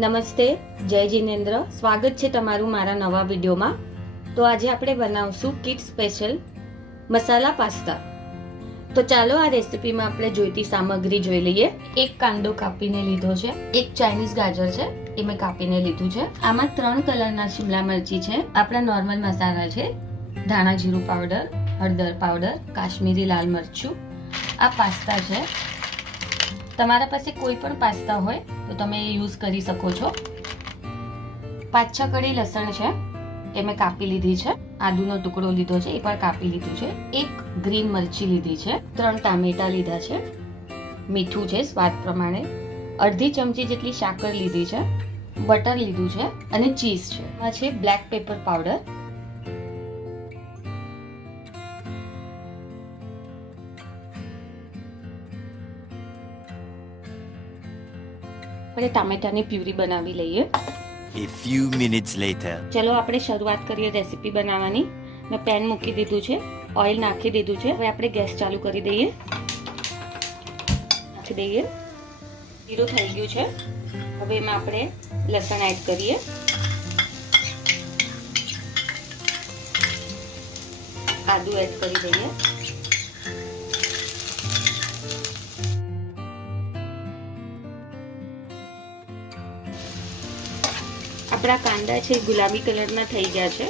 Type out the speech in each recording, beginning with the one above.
નમસ્તે, જય જિનેન્દ્ર. સ્વાગત છે તમારું મારા નવા વિડીયોમાં. તો આજે આપણે બનાવશું કિડ સ્પેશિયલ મસાલા પાસ્તા. તો ચાલો આ રેસીપીમાં આપણે જોઈતી સામગ્રી જોઈ લઈએ. એક કાંદો કાપીને લીધો છે, એક ચાઇનીઝ ગાજર છે એ મેં કાપીને લીધું છે. આમાં 3 કલરના શિમલા મરચી છે, આપણા નોર્મલ મસાલા છે, ધાણા જીરું પાવડર, હળદર પાવડર, કાશ્મીરી લાલ મરચું. આ પાસ્તા છે. તમારા પાસે કોઈ પણ પાસ્તા હોય તો તમે યુઝ કરી શકો છો. 5-6 કળી લસણ છે એ મેં કાપી લીધી છે. આદુનો ટુકડો લીધો છે, એ પણ કાપી લીધું છે. એક ગ્રીન મરચી લીધી છે. 3 ટામેટા લીધા છે. મીઠું છે સ્વાદ પ્રમાણે. અડધી ચમચી જેટલી સાકર લીધી છે. બટર લીધું છે અને ચીઝ છે. આ છે બ્લેક પેપર પાવડર. આપણે ટામેટાની પ્યુરી બનાવી લઈએ. A few minutes later. ચલો આપણે શરૂઆત કરીએ રેસીપી બનાવવાની. મેં પેન મૂકી દીધું છે, ઓઇલ નાખી દીધું છે. હવે આપણે ગેસ ચાલુ કરી દઈએ. નાખી દઈએ. જીરું થઈ ગયું છે. હવે એમાં આપણે લસણ એડ કરીએ. આદુ એડ કરી દઈએ. આપણા કાંદા છે ગુલાબી કલરના થઈ ગયા છે.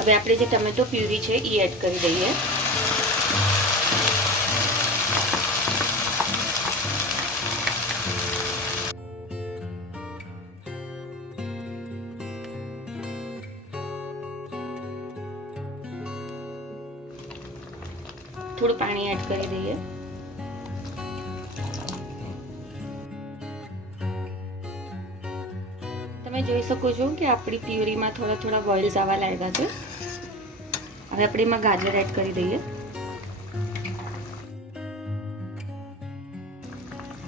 હવે આપણે જે ટમેટો પ્યુરી છે એ એડ કરી દઈએ. થોડું પાણી એડ કરી દઈએ. તમે જોઈ શકો છો કે આપણી પ્યુરીમાં થોડા બોઇલ્સ આવવા લાગ્યા છે. હવે આપણે એમાં ગાજર એડ કરી દઈએ.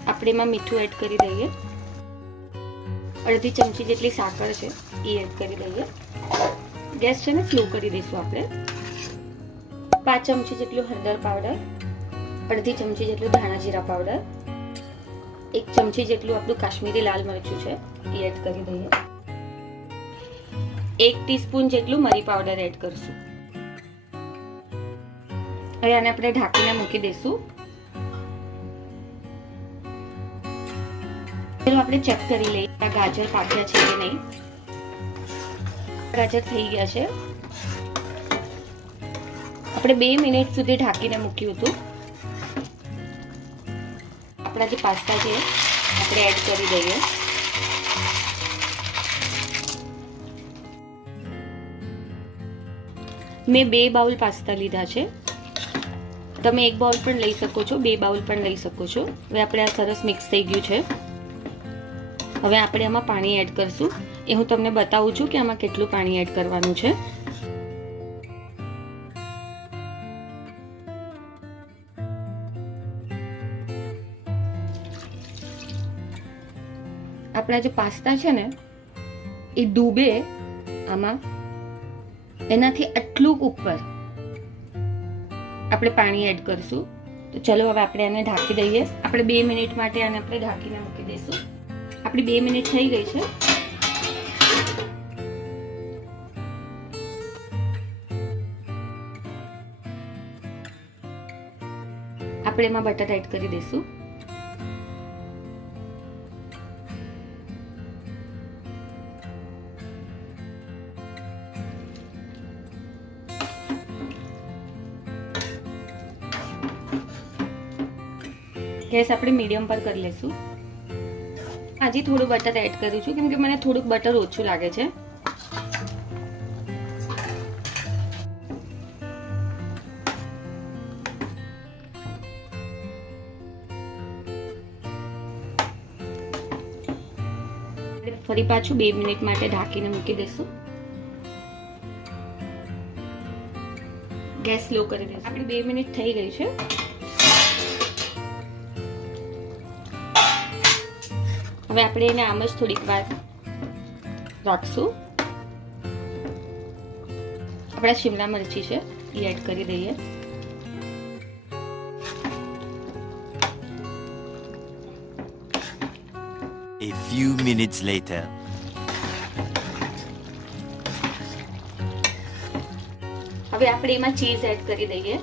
આપણે એમાં મીઠું એડ કરી દઈએ. અડધી ચમચી જેટલી સાકર છે એ એડ કરી દઈએ. ગેસ છે ને સ્લો કરી દઈશું આપણે. 5 ચમચી જેટલું હળદર પાવડર, અડધી ચમચી જેટલું ધાણા જીરા પાવડર, 1 ચમચી જેટલું આપણું કાશ્મીરી લાલ મરચું છે એ એડ કરી દઈએ. 1 ટીસ્પૂન જેટલું મરી પાવડર એડ કરશું. હવે આને આપણે ઢાંકીને મૂકી દઈશું. ચલો આપણે ચેક કરી લઈએ આ ગાજર પાક્યા છે કે નહીં. ગાજર થઈ ગયા છે. આપણે 2 મિનિટ સુધી ઢાંકીને મૂક્યું હતું. આપણા જે પાસ્તા છે આપણે એડ કરી દઈએ. મેં 2 બાઉલ પાસ્તા લીધા છે. તમે 1 બાઉલ પણ લઈ શકો છો, 2 બાઉલ પણ લઈ શકો છો. હવે આપણે આ સરસ મિક્સ થઈ ગયું છે. હવે આપણે આમાં પાણી એડ કરશું. એ હું તમને બતાવું છું કે આમાં કેટલું પાણી એડ કરવાનું છે. આપણા જે પાસ્તા છે ને એ ડૂબે આમાં, એનાથી આટલું ઉપર આપણે પાણી એડ કરશું. તો ચલો હવે આપણે આને ઢાંકી દઈએ. આપણે 2 મિનિટ માટે આને આપણે ઢાંકીને મૂકી દઈશું. આપણી 2 મિનિટ થઈ ગઈ છે. આપણે એમાં બટર એડ કરી દઈશું. ગેસ આપણે મીડિયમ પર કરી લઈશું. હજી થોડું બટર એડ કરું છું કેમ કે મને થોડુંક બટર ઓછું લાગે છે. ફરી પાછું 2 મિનિટ માટે ઢાંકીને મૂકી દઈશું. ગેસ સ્લો કરી દઈશું. આપણી 2 મિનિટ થઈ ગઈ છે. હવે આપણે એને આમ જ થોડીક વાર રાખશું. આપણા શિમલા મરચી છે એ એડ કરી દઈએ. A few minutes later. હવે આપણે એમાં ચીઝ એડ કરી દઈએ.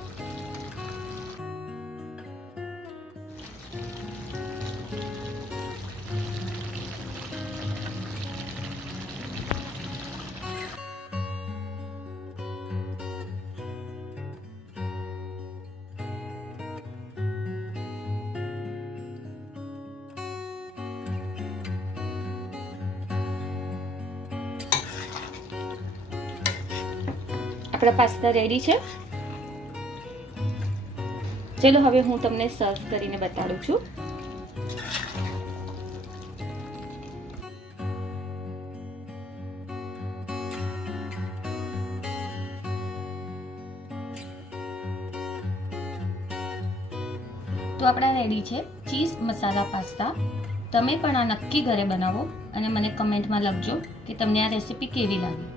આપણા પાસ્તા રેડી છે. ચલો હવે હું તમને સર્વ કરીને બતાડું છું. તો આપણા રેડી છે ચીઝ મસાલા પાસ્તા. તમે પણ આ નક્કી ઘરે બનાવો અને મને કમેન્ટમાં લખજો કે તમને આ રેસીપી કેવી લાગી.